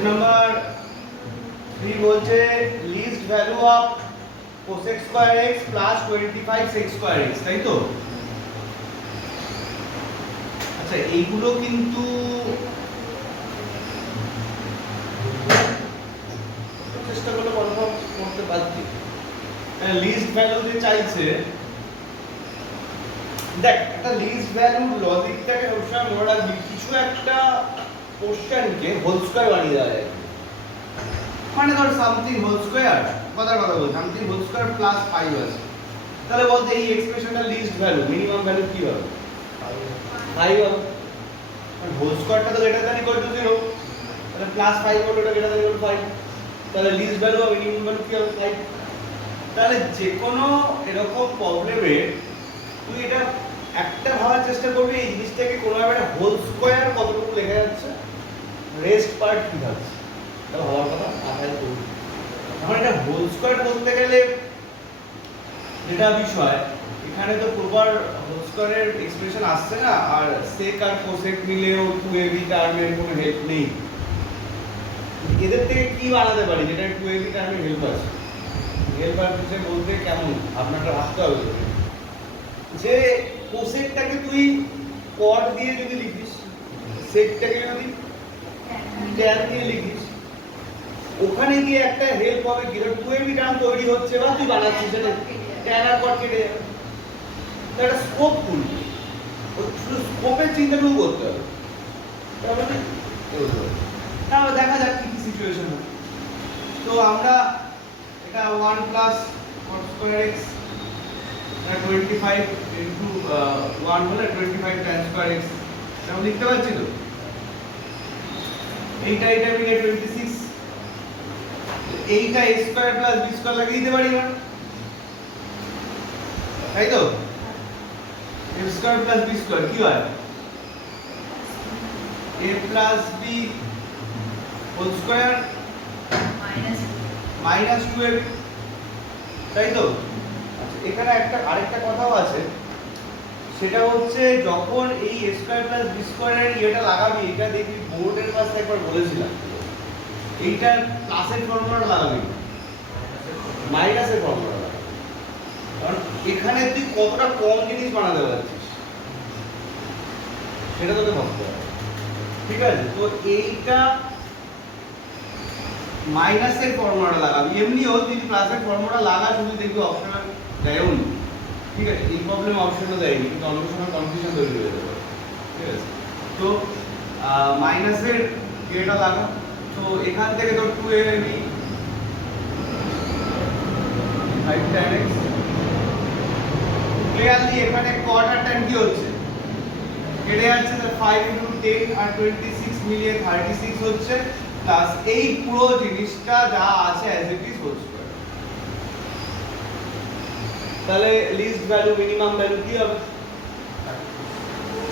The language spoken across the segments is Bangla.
কোশ্চেন নাম্বার 3 বলছে least value of cosec square x plus 25 sec square x, তাই তো? আচ্ছা, এইগুলো কিন্তু চেষ্টা করলে কনফার্ম করতে পারছি। লিস্ট ভ্যালু যে চাইছে, দেখ একটা লিস্ট ভ্যালুর লজিকটাকে সবসময় মনে রাখবি, কিছু একটা কোশ্চেনকে হোল স্কয়ার বানিয়ে দেওয়া যায়। মানে ধর সামথিং হোল স্কয়ার, কথা বল, সামথিং হোল স্কয়ার প্লাস 5 আছে, তাহলে বলতে এই এক্সপ্রেশনটা লিস্ট ভ্যালু মিনিমাম ভ্যালু কি হবে? 5 হবে। কারণ হোল স্কয়ারটা তো গ্রেটার দ্যান ইকুয়াল টু 0, তাহলে প্লাস 5 হলো, এটা গ্রেটার দ্যান ইকুয়াল টু 5, তাহলে লিস্ট ভ্যালু আর মিনিমাম ভ্যালু কি হবে? 5। তাহলে যে কোনো এরকম প্রবলেমে তুই এটা একটা ভাবার চেষ্টা করবি, এই জিনিসটাকে কোনোভাবে একটা হোল স্কয়ার কতটুকু লেখা যাচ্ছে, রেস্ট পার্ট কি থাকছে, এটা ভাবার কথা মাথায় করবি। এখন এটা হোল স্কয়ার বলতে গেলে যেটা বিষয়, এখানে তো প্রপার হোল স্কয়ারের এক্সপ্রেশন আসছে না, আর সেক আর কোসেক মিলেও 2ab টার্মের কোনো হেল্প নেই। এদের থেকে কি বানাতে পারি যেটা 2ab টার্মের হেল্প আছে? হেল্প আছে বলতে কেমন আপনারা ভাবতে হবে যে কোসেকটাকে তুই কট দিয়ে যদি লিখিস, সেকটাকে যদি ট্যান দিয়ে লিখিস, ওখানে গিয়ে একটা হেল্প হবে কি, 2ab টার্ম তৈরি হচ্ছে বা তুই বানাচ্ছিস, সেটা ট্যান আর কট কেটে যাবে, একটা স্কোপ খুলবে, শুধু স্কোপের চিন্তাটুকু করতে হবে। তাহলে তাহলে দেখা যাক কি সিচুয়েশন হয়। তো আমরা এটা 1 প্লাস cot স্কয়ার x, এটা 25 ইনটু 1 হলে 25 tan স্কয়ার x, এটা লিখতে পারছি তো? এইটা মিলে 26, এইটা a square plus b square লাগিয়ে দিতে পারি না, তাই তো? a square plus b square কি হয়? a plus b whole square minus 2ab, তাই তো? আচ্ছা, এখানে আরেকটা কথাও আছে, সেটা হচ্ছে যখন এই a স্কয়ার প্লাস b স্কয়ারের এটা লাগাবি, এটা দেখবি বোর্ডের পাশে একবার বলেছিলাম, এইটার প্লাসের ফর্মুলাটা লাগাবি, মাইনাসের ফর্মুলা লাগাবি, কারণ এখানে তুই কতটা কম জিনিস বানাতে পারছিস সেটা তোকে ভাবতে হবে, ঠিক আছে? তো এইটা মাইনাসের ফর্মুলাটা লাগাবি, এমনিও তুই প্লাসের ফর্মুলা লাগা, শুধু দেখবি অপশনাল দেয়ও নি, ঠিক আছে? এই প্রবলেম অপশনও দেয়নি, কিন্তু অনেক সময় কনফিউশন তৈরি হয়ে যেতে পারে, ঠিক আছে? তো মাইনাসের এটা লাগা, তো এখান থেকে তোর 2ab 5 tan x, ক্লিয়ারলি এখানে cot আর tan কি হচ্ছে, কেটে যাচ্ছে, তাহলে 5 into 10 আর 26 মিলিয়ে 36 হচ্ছে, প্লাস এই পুরো জিনিসটা যা আছে as it is whole square. তাহলে লিস্ট ভ্যালু মিনিমাম ভ্যালু কি হবে?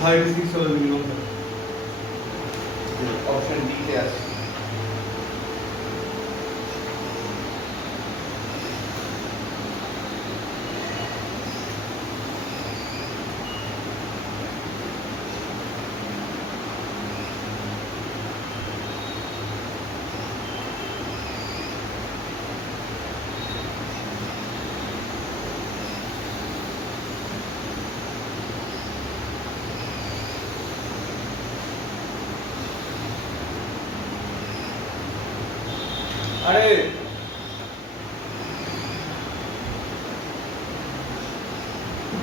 36 হবে মিনিমাম ভ্যালু, অপশন ডি তে আছে। আরে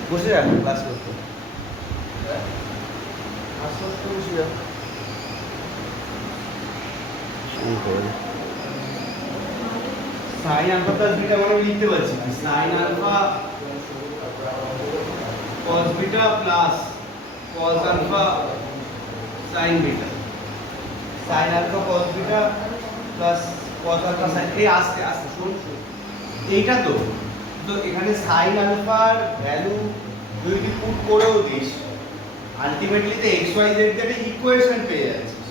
বসে যাক ক্লাস করতে, আসতে বসে যাক। সাইন আলফা প্লাস বিটা মানে লিখতে পারছি না, sine alpha cos beta plus cos alpha sin beta, sine alpha cos beta plus cos alpha sin, এই আস্তে আস্তে শুন, এইটা তো এখানে সাইন আলফার ভ্যালু যদি পুট করেও দিস, আলটিমেটলি তো x y z এর একটা ইকুয়েশন পেয়ে যাচ্ছিস।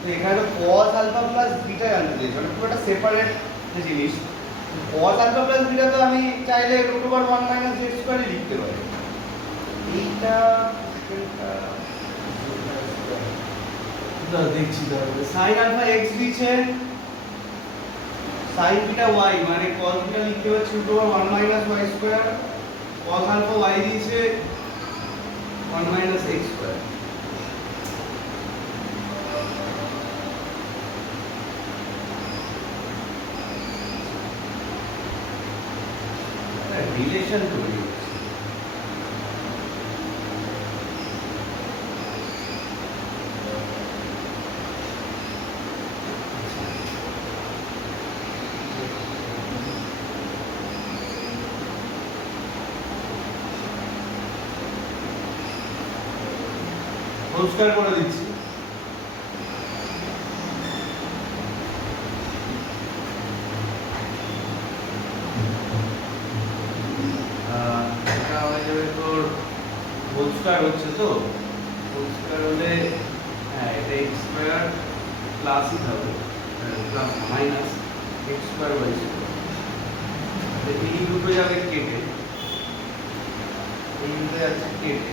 তো এখানে তো cos আলফা প্লাস বিটা আনতে দিয়েছে, মানে পুরো একটা সেপারেট জিনিস। cos আলফা প্লাস বিটা তো আমি চাইলে √1 - z স্কয়ার লিখতে পারি, এইটা দেখছি তাহলে sin আলফা x দিচ্ছে sin থিটা y মানে cos থিটা লিখতে পাচ্ছি √1 y square cos alpha y দিয়েছে 1 x স্কয়ার। রিলেশন তৈরি হচ্ছে। হোল করে দিচ্ছি। এটা হয়ে যাবে তোর হোল স্কয়ার হচ্ছে তো হোল স্কয়ার হলে হ্যাঁ এটা x স্কয়ার প্লাসই হবে plus minus x square y square. এই দুটো যাবে কেটে এই দুটো যাচ্ছে কেটে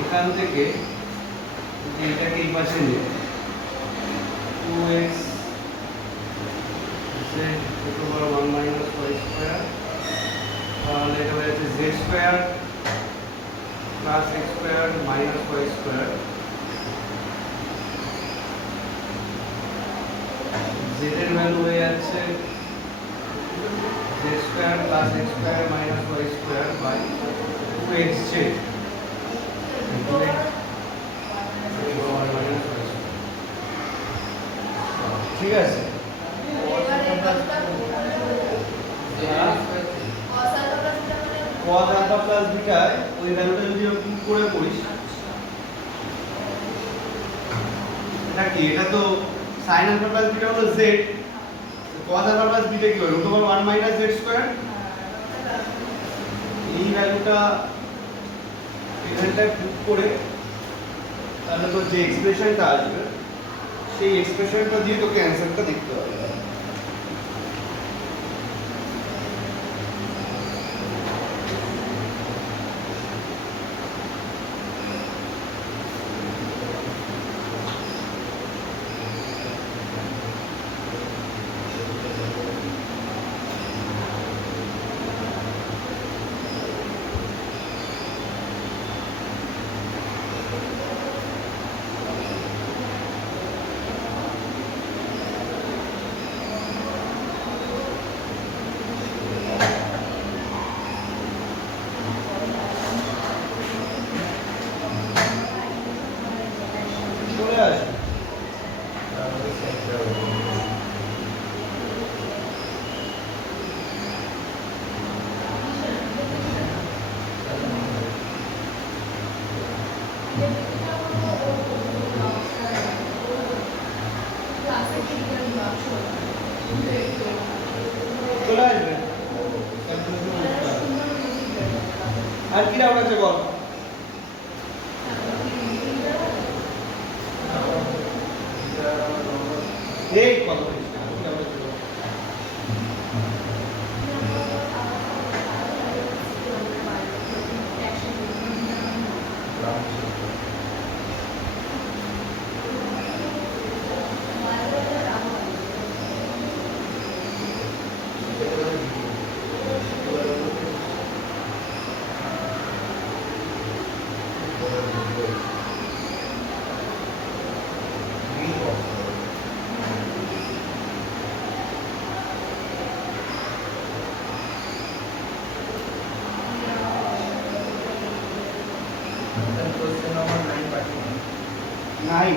এখান থেকে এটাকে এই পাশে নিয়ে 2x √1 y স্কয়ার তাহলে এটা হয়ে যাচ্ছে z square plus x square minus y square z এর ভ্যালু হয়ে যাচ্ছে z square plus x square minus y square by 2xz ঠিক আছে cos আলফা প্লাস বিটা ওই ভ্যালুটা যদি পুট করে করিস এটা কি এটা তো sin আলফা প্লাস বিটা হলো z cos alpha plus beta কি হবে √1 z স্কয়ার এই ভ্যালুটা এখানটায় পুট করে তাহলে তো যে এক্সপ্রেশনটা আসবে সেই এক্সপ্রেশনটা দিয়ে তোকে অ্যানসারটা দেখতে হবে। চলে আসবে আর কি ডাউট আছে বল এই কত নাই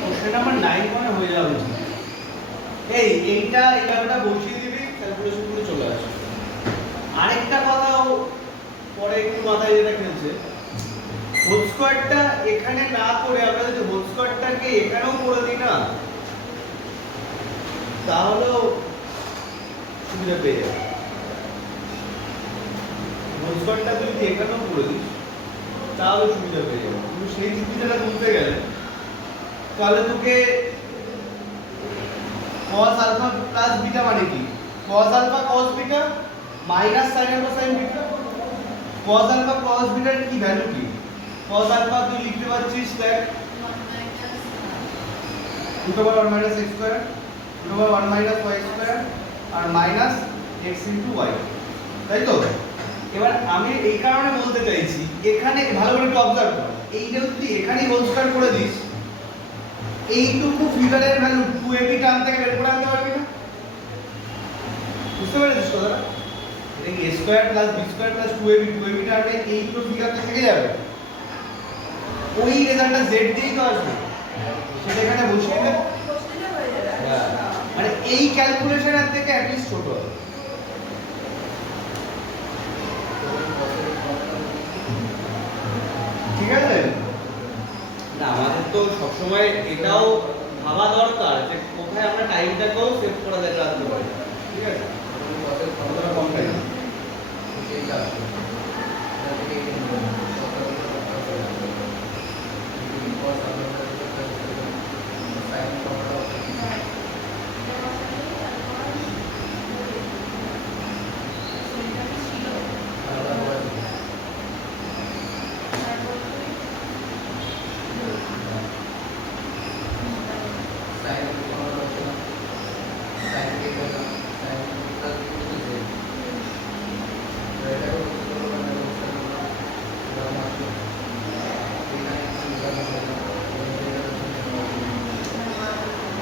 কোশ্চেন নাম্বার 9 মনে হয়ে যাবে এইটা এই ব্যাপারটা বসিয়ে দিবি ক্যালকুলেশন করে চলে আসবে। আরেকটা কথাও পরে একটু মাথায় যেটা খেলছে হোল স্কয়ারটা এখানে না করে আমরা যদি হোল স্কয়ারটাকে এখানেও করে দিই না তাহলেও সুবিধা পেয়ে যাবে। হোল স্কয়ারটা যদি এখানেও করে দিস তাহলে সুবিধা পেয়ে যাবে। কিন্তু সেই যুক্তিটা তুলতে গেলে তাহলে তোকে cos আলফা প্লাস বিটা মানে কি? cos alpha cos beta minus sin alpha sin beta. cos alpha cos বিটার কি ভ্যালু কি? cos আলফা তুই লিখতে পারছিস দেখ 2 to the power 1 minus x square 2 to the power 1 minus y square আর মাইনাস x into y, তাই তো? এবার আমি এই কারণে বলতে চাইছি এখানে ভালো করে একটু অবজার্ভ কর, এইটা যদি এখানেই হোল স্কয়ার করে দিস এইটুকু ফিগারের ভ্যালু 2ab টার্ম থেকে বের করে আনতে পারবি না? বুঝতে পেরেছিস কথাটা? এই a square plus b square plus 2ab টার্মে এইটুকু ফিগার থেকে যাবে, ওই রেজাল্টটা z দিয়েই তো আসবে, সেটা এখানে বসিয়ে দে। মানে এই ক্যালকুলেশনের থেকে অ্যাট লিস্ট ছোট হবে। ঠিক আছে না? আমাদের তো সবসময় এটাও ভাবা দরকার যে কোথায় আমরা টাইমটাকেও সেভ করা যায় রাখতে পারি। ঠিক আছে কম টাইম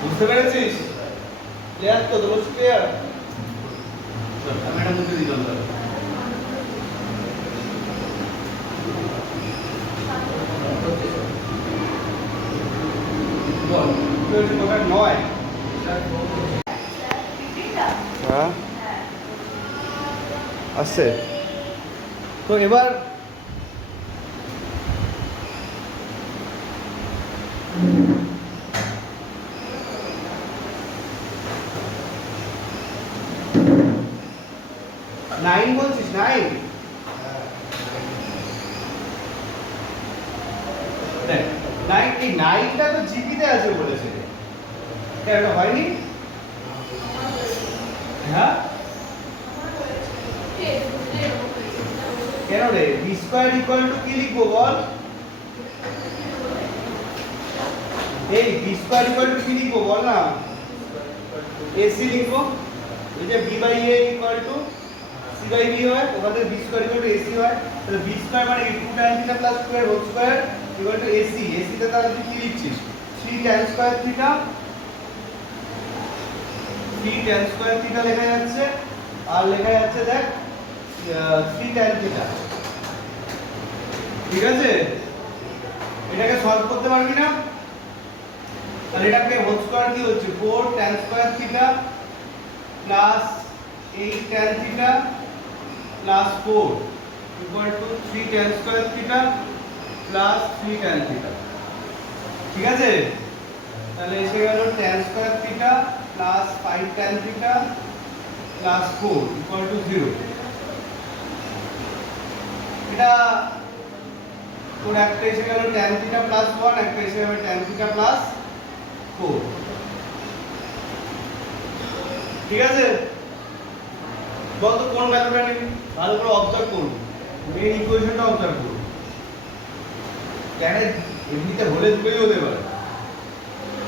বুঝতে পেরেছিস? ক্লিয়ার তো? তোমার ক্লিয়ার? আমি এটা মুখে দিলাম তাহলে। বল তুই কথা নয়। হ্যাঁ আসছে তো। এবার নাইন বলছিস? নাইন নাইন, এই নাইনটা তো জিপিতে আছে বলেছে, এটা হয়নি? হ্যাঁ কেন রে? বি স্কয়ার ইকুয়াল টু কি লিখবো বল? এই বি স্কয়ার ইকুয়াল টু কি লিখবো বল না? এসি লিখবো। এই যে B by A equal to C by B হয়, ওখানে B square equal to AC হয়। তাহলে বি স্কয়ার মানে 2 tan থিটা প্লাস 2 এর whole square equal to AC. AC তে তাহলে তুই কি লিখছিস? 3 tan square theta, 3 tan square theta লেখা যাচ্ছে, আর লেখা যাচ্ছে দেখ 3 tan থিটা। ঠিক আছে, এটাকে সলভ করতে পারবি না? তাহলে এটাকে হোল স্কয়ার কি হচ্ছে? 4 tan square theta plus 8 tan theta plus 4 equal to 3 tan square theta plus 3 tan theta. ঠিক আছে, তাহলে এসে গেল tan square theta plus 5 tan theta plus 4 equal to 0। এটা তোর একটা এসে গেল tan থিটা প্লাস 1, একটা এসে যাবে tan থিটা প্লাস 4। ঠিক আছে, বল তো কোন ভ্যালুটা নিবি? ভালো করে অবজার্ভ করুন, মেইন ইকুয়েশনটা অবজার্ভ করুন। কেন এমনিতে হলে দুটোই হতে পারে,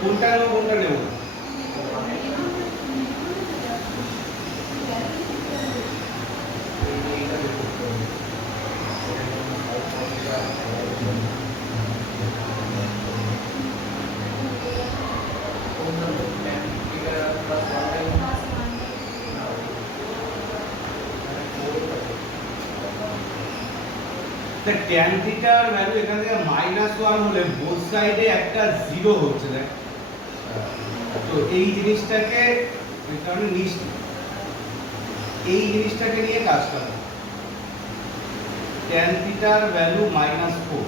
কোনটা নেব কোনটা নেব না। tan থিটার ভ্যালু এখান থেকে -1 হলে বোথ সাইডে একটা 0 হচ্ছে দেখ। তো এই জিনিসটাকে কারণে এই জিনিসটাকে নিয়ে কাজ করো। tan থিটার ভ্যালু -4,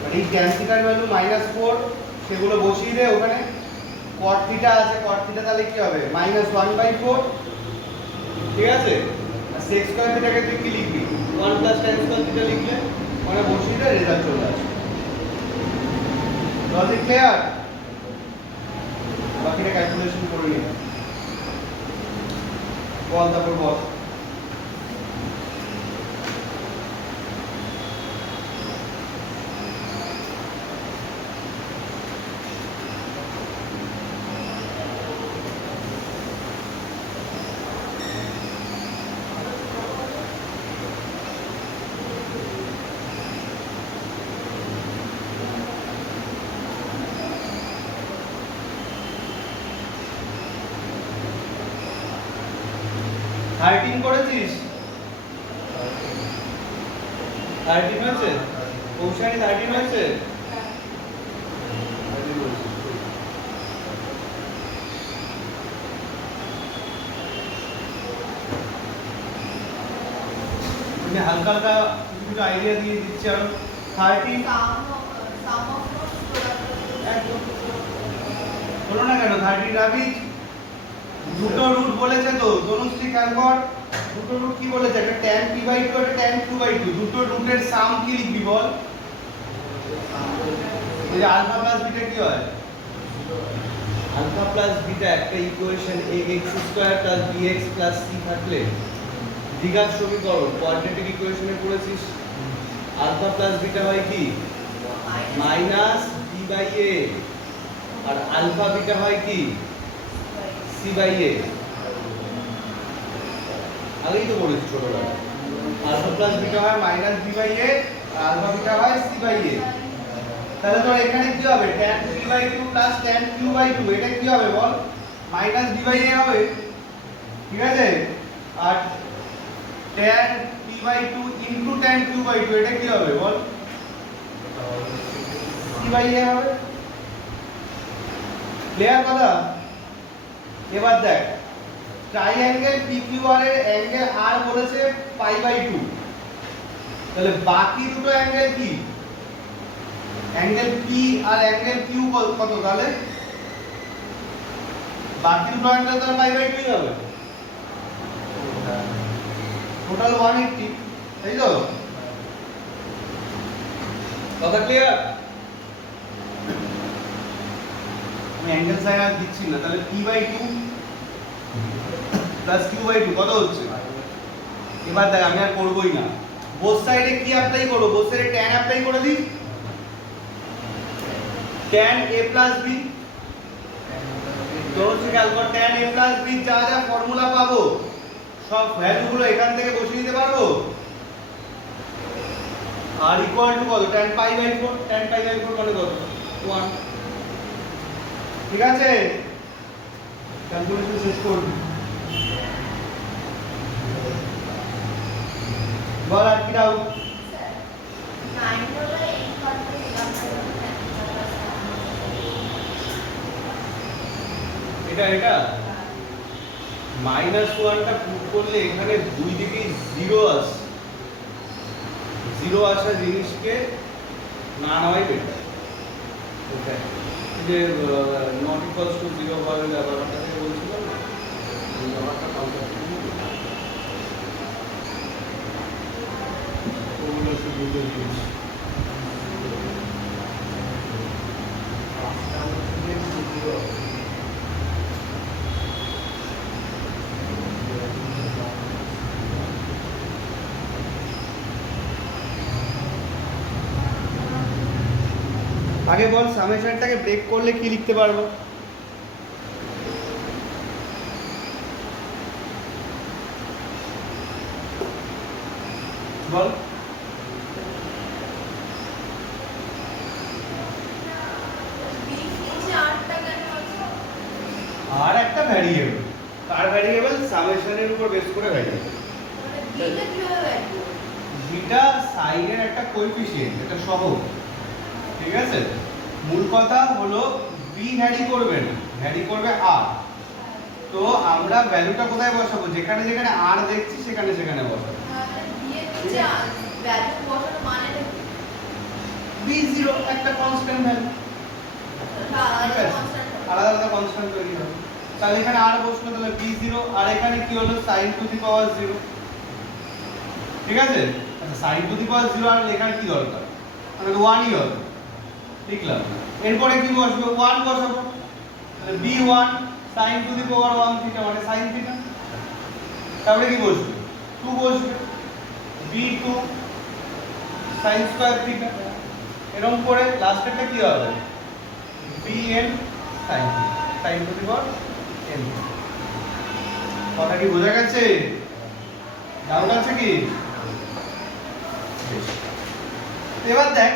মানে এই tan থিটার ভ্যালু -4 সেগুলো বসিয়ে দে ওখানে। cot থিটা আছে, cot থিটা তাহলে কি হবে? -1/4। ঠিক আছে, আর sec স্কয়ার থিটাকে তুই কি লিখবি? 1 + tan স্কয়ার থিটা লিখলে মানে বসিয়ে দে, রেজাল্ট চলে আসবে। Logic clear? বাকিটা ক্যালকুলেশন করে নিই। বল তারপর বল। থার্টিন করেছিস? 13 হয়েছে? কৌশানি 13 হয়েছে? আমি হালকা হালকা কিছু আইডিয়া দিয়ে দিচ্ছি আরো। 13 হলো না কেন? 13 রাবি দুটো রুট বলেছে তো, তনুশ্রী খেয়াল কর। দুটো রুট কি বলেছে? একটা tan p/2 একটা tan q/2। দুটো রুটের সাম কি লিখবি বল? এই যে আলফা প্লাস বিটা কি হয়? আলফা প্লাস বিটা একটা ইকুয়েশন ax² + bx + c থাকলে দ্বিঘাত সমীকরণ কোয়াড্রেটিক ইকুয়েশনে পড়েছিস। আলফা প্লাস বিটা হয় কি? -b/a আর আলফা বিটা হয় কি? c/a। আগেই তো বলেছি ছোটবেলায় আলফা প্লাস বিটা হয় -b/a আর আলফা বিটা হয় c/a। তাহলে তোর এখানে কি হবে? tan p/2 + tan q/2 এটা কি হবে বল? -b/a হবে, ঠিক আছে? আর tan p/2 * tan q/2 এটা কি হবে বল? c/a হবে। ক্লিয়ার কথা? এবার দেখ, ট্রাইঅ্যাঙ্গেল PQR এর অ্যাঙ্গেল R বলেছে π/2। তাহলে বাকি দুটো অ্যাঙ্গেল কি? অ্যাঙ্গেল P আর অ্যাঙ্গেল Q কত তাহলে? বাকি দুটো অ্যাঙ্গেল তাহলে π/2 হবে। টোটাল 180, তাই তো? কথা ক্লিয়ার? আমি অ্যাঙ্গেল সাইন আর দিচ্ছি না। তাহলে p/2 + q/2 কত হচ্ছে? এবার দেখ, আমি আর করবই না। বোথ সাইডে কি অ্যাপ্লাই করব? বোথ সাইডে tan অ্যাপ্লাই করে দিই। tan a + b, তোর খেয়াল কর, tan a + b যা যা ফর্মুলা পাবো সব ভ্যালুগুলো এখান থেকে বসিয়ে দিতে পারবো। আর ইকুয়াল টু কত? tan π/4। tan π/4 মানে কত? 1। ঠিক আছে, ক্যালকুলেশন শেষ করবি। বল আর কি ডাউট? এটা -1টা পুট করলে এখানে দুই দিকেই 0 আসে। 0 আসা জিনিসকে না নেওয়াই বেটার। ওকে, যে নট ইকুয়ালস টু 0 ভাবে ব্যাপারটা থেকে বলছিলাম না, এই ব্যাপারটা কনসেপ্ট ওগুলো শুধু জিনিস। আগে বল, সামেশনটাকে ব্রেক করলে কি লিখতে পারবো? বল। আর একটা ভ্যারিয়েবল, কার ভ্যারিয়েবল? সামেশনের উপর বেস করে ভ্যারিয়েবল। বিটা সাইনের একটা কোএফিসিয়েন্ট, এটা সহজ, ঠিক আছে? মূল কথা হলো বি ভ্যারি করবে না, ভ্যারি করবে আর। তো আমরা ভ্যালুটা কোথায় বসাবো? যেখানে যেখানে আর দেখছি সেখানে সেখানে বসাবো। b0 একটা কনস্ট্যান্ট ভ্যালু, আলাদা আলাদা কনস্ট্যান্ট তৈরি হবে। তাহলে এখানে আর বসলো, তাহলে b0। আর এখানে কি হলো? sin টু দি পাওয়ার 0, ঠিক আছে? আচ্ছা, sin টু দি পাওয়ার 0 আর লেখার কি দরকার? মানে 1ই হবে, লিখলাম। এরপরে কি বসবে? 1 বসাবো। তাহলে b1 sin to the power 1 theta মানে sin থিটা, তারপরে কি বসবে 2 বসবে, b2 sin স্কয়ার থিটা, এরকম করে লাস্টেরটা কি হবে bn sin sin to the power n। কথা কি বোঝা গেছে? ডাউট আছে কি? এবার দেখ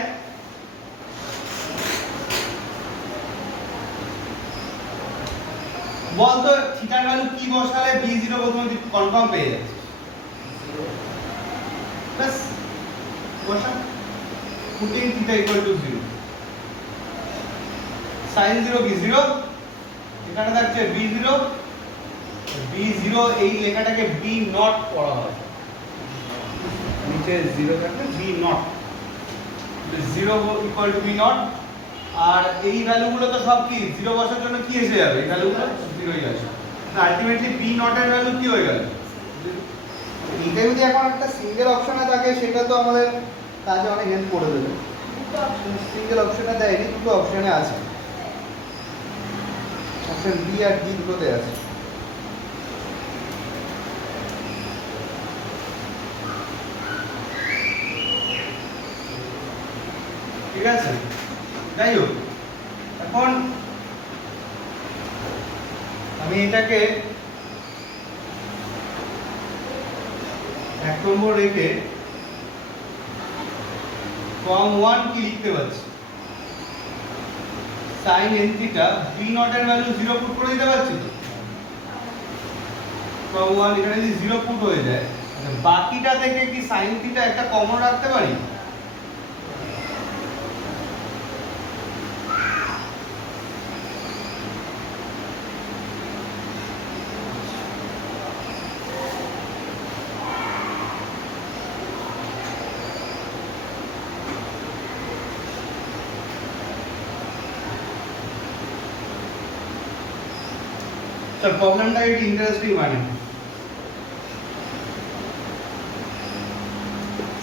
বলতো থিটার ভ্যালু কি বসালে b0 প্রথমে কনফার্ম পেয়ে যাচ্ছে, বাস বসা putting theta equal to 0, sin 0 b0, এখানে থাকছে b0, b0 এই লেখাটাকে b নট পড়া হয়, নিচে 0 থাকবে b নট, 0 ইকুয়াল টু b নট। আর এই ভ্যালুগুলো তো সব কি 0 বসার জন্য কি এসে যাবে, এই ভ্যালুগুলো 0 হয়ে যাবে, আলটিমেটলি b নট এর ভ্যালু কি হয়ে গেল। এইটা যদি এখন একটা সিঙ্গেল অপশনে থাকে সেটা তো আমাদের কাজে অনেক হেল্প করে দেবে, সিঙ্গেল অপশনে দেয়নি, দুটো অপশনে আছে, অপশন বি আর ডি দুটোতে আছে। ঠিক আছে, যাই হোক এখন আমি এটাকে 1 নম্বর রেখে ফর্ম 1 কি লিখতে পারছি, sin n theta b not এর ভ্যালু 0 পুট করে দিতে পারছি তো, ফর্ম 1 এখানে যদি 0 পুট হয়ে যায় বাকিটা থেকে কি sin থিটা একটা কমন রাখতে পারি, চল প্রবলেমটা একটু ইন্টারেস্টিং মানে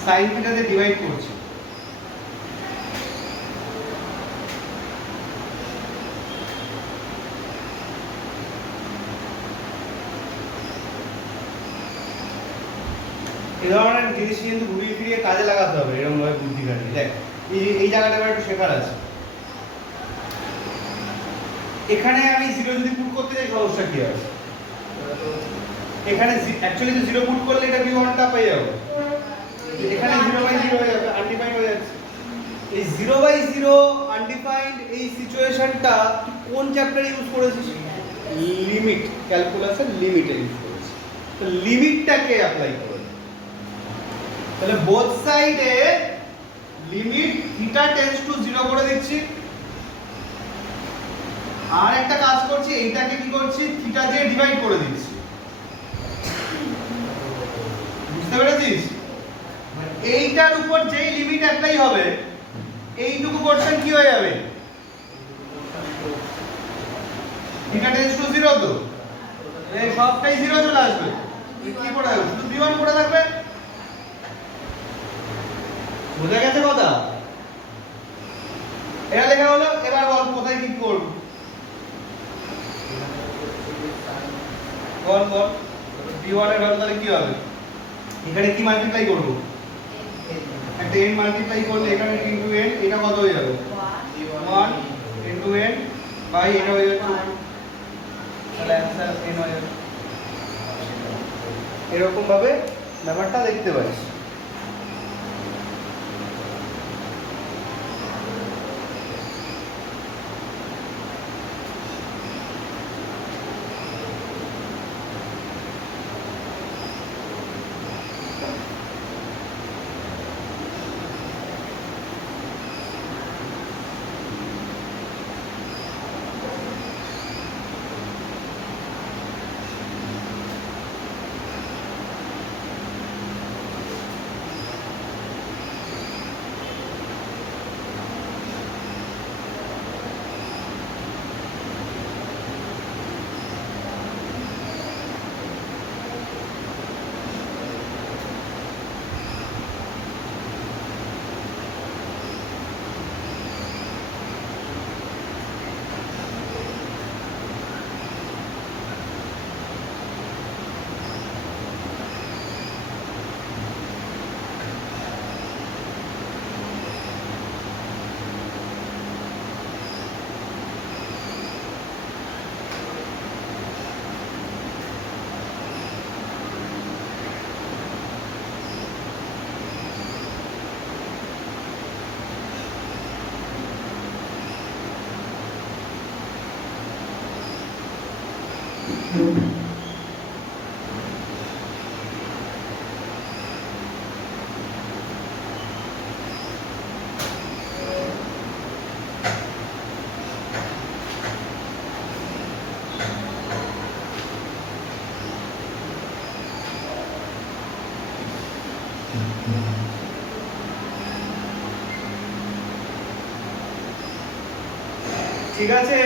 sin থিটা তে ডিভাইড করছি, এই ধরনের জিনিস কিন্তু ঘুরিয়ে ফিরিয়ে কাজে লাগাতে হবে, এরকম ভাবে বুদ্ধি খাটিয়ে। দেখ এই জায়গাটা একটু শেখার আছে, এখানে আমি 0 যদি পুট করতে যাই সমস্যা কি হবে, এখানে অ্যাকচুয়ালি তো 0 পুট করলে এটা b1 টা পেয়ে যাবে, এখানে 0/0 হয়ে যাবে, আনডিফাইন্ড হয়ে যাচ্ছে। এই 0/0 আনডিফাইন্ড এই সিচুয়েশনটা তুই কোন চ্যাপ্টারে ইউজ করেছিস, লিমিট ক্যালকুলাসের লিমিটে ইউজ করেছিস, তো লিমিটটাকে অ্যাপ্লাই করো, তাহলে বোথ সাইডে লিমিট থিটা টেন্ডস টু 0 করে দিচ্ছি, আর একটা কাজ করছি এইটাকে কি করছি থিটা দিয়ে ডিভাইড করে দিচ্ছি, বুঝতে পেরেছিস? এইটার উপর যেই লিমিট অ্যাপ্লাই হবে এইটুকু পোরশন কি হয়ে যাবে, থিটা টেন্ডস টু 0, তো এই সবটাই 0 চলে আসবে, কি পড়ে থাকবে শুধু b1 পড়ে থাকবে, বুঝা গেছে কথা? এটা লেখা হলো, এবার বল কোথায় কি করব, বল বল b1 এর ভ্যালু তাহলে কি হবে, এখানে কি মাল্টিপ্লাই করব, একটা n মাল্টিপ্লাই করলে এখানে ইনটু n, এটা কত হয়ে যাবে 1 ইনটু n বাই এটা হয়ে যাচ্ছে 1, তাহলে অ্যানসার n হয়ে যাবে। এরকম ভাবে ব্যাপারটা দেখতে পাচ্ছি। ঠিক আছে।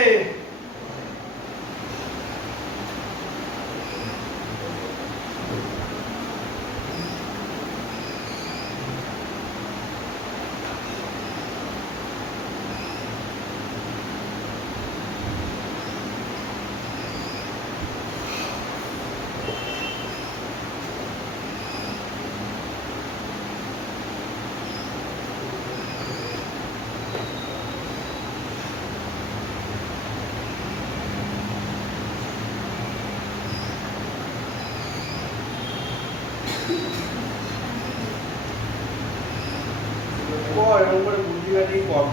এরকম করে বুদ্ধিবাদী কর।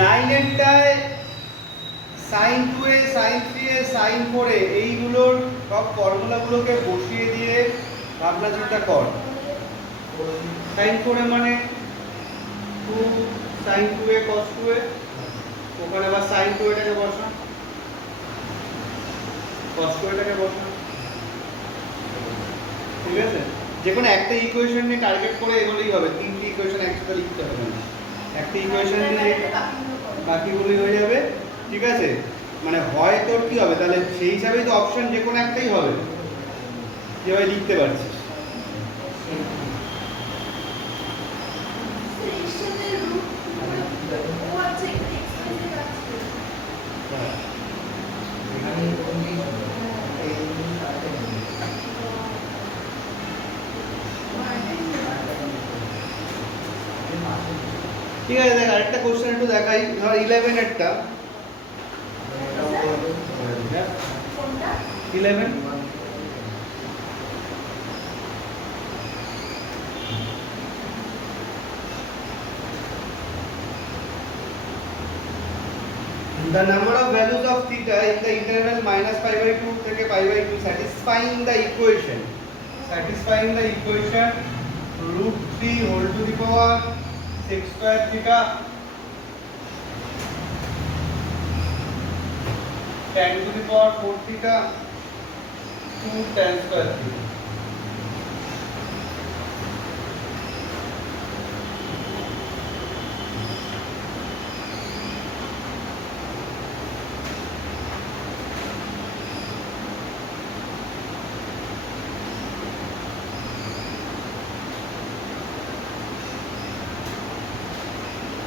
9 এরটায় sin 2a sin 3a sin 4a এইগুলোর সব ফর্মুলাগুলোকে বসিয়ে দিয়ে ভাবনা চিন্তা কর। sin 4a মানে 2 sin 2a cos 2a, ওখানে আবার sin 2a টাকে বসা, cos 2a টাকে বসা। ঠিক আছে, যে কোনো একটা ইকুয়েশন নিয়ে টার্গেট করে এগোলেই হবে, তিনটি ইকুয়েশন একসাথে লিখতে হবে না, একটা ইকুয়েশন নিয়ে বাকিগুলোই হয়ে যাবে। ঠিক আছে, মানে হয় তোর কি হবে তাহলে সেই হিসাবেই তো অপশন যে কোনো একটাই হবে, যেভাবে লিখতে পারছিস। ঠিক আছে, দেখ আরেকটা কোশ্চেন একটু দেখাই। ধর 11 এরটা, 11 the number of values of theta in the interval minus pi by 2 থেকে pi by 2 satisfying the equation root 3 whole to the power 6 square theta tan to the power 4 theta 2 tan square theta।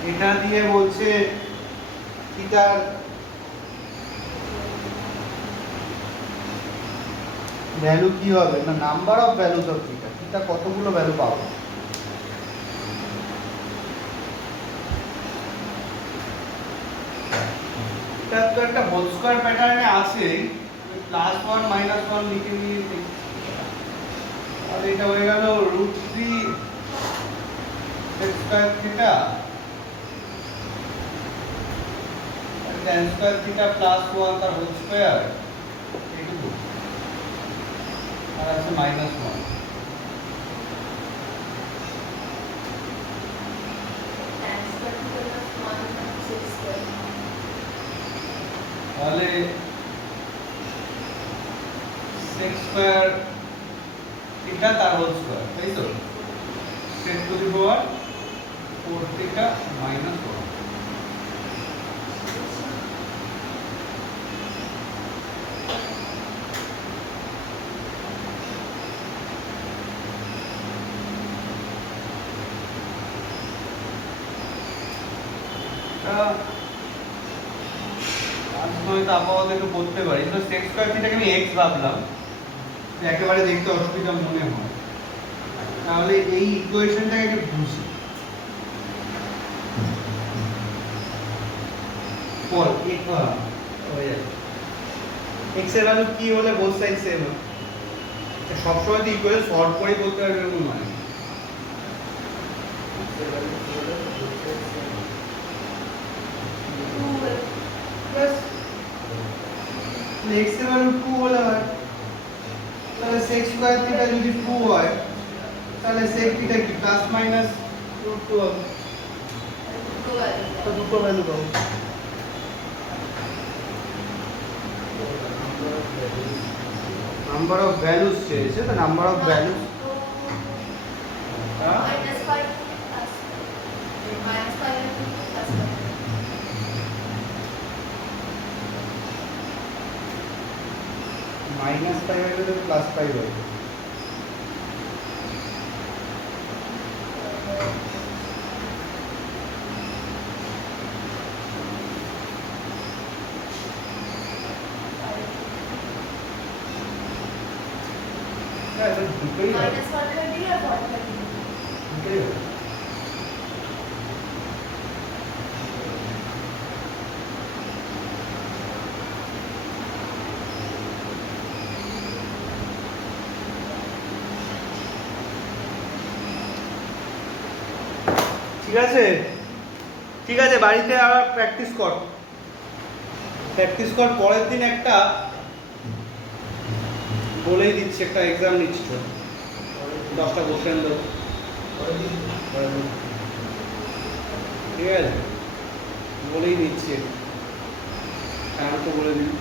এটা দিয়ে বলছে থিটার ভ্যালু কি হবে, না number of values of theta, theta কতগুলো ভ্যালু পাবো। এটা তো একটা হোল স্কয়ার প্যাটার্নে আছে, +1 -1 লিখে নিয়ে আর এটা হয়ে গেল √3 x square theta tan square theta +1 তার হোল স্কয়ার, এইটুকু আর আছে -1। তাহলে 6 স্কয়ার থিটা তার হোল স্কয়ার, তাই তো 6 টু দি পাওয়ার 4 থিটা -1। আপাতত একটু করতে পারি, তো সেক্স স্কয়ার থিটাকে আমি x ভাবলাম, একেবারে দেখতে অসুবিধা মনে হয়, তাহলে এই ইকুয়েশনটাকে একটু বুঝি। পর x এর ভ্যালু কি হলে বোথ সাইড সেম হয়, সবসময় তো ইকুয়েশন সলভ করে বলতে পারবে এরকম নয়। x এর ভ্যালু 2 হলে হয়, তাহলে sec স্কয়ার থিটা যদি 2 হয় তাহলে sec থিটা কি প্লাস মাইনাস √2 হবে, তো দুটো ভ্যালু পাবো। নাম্বার অফ ভ্যালুস চেয়েছে, তো নাম্বার অফ ভ্যালুস -5 হলে +5 হবে। দুটোই হবে, দুটোই হবে। ঠিক আছে, ঠিক আছে, বাড়িতে আবার প্র্যাকটিস কর, প্র্যাকটিস কর। পরের দিন একটা বলেই দিচ্ছি, একটা এক্সাম নিচ্ছি, 10টা কোশ্চেন দেবো, ঠিক আছে, বলেই দিচ্ছি, আমি তো বলে দিই।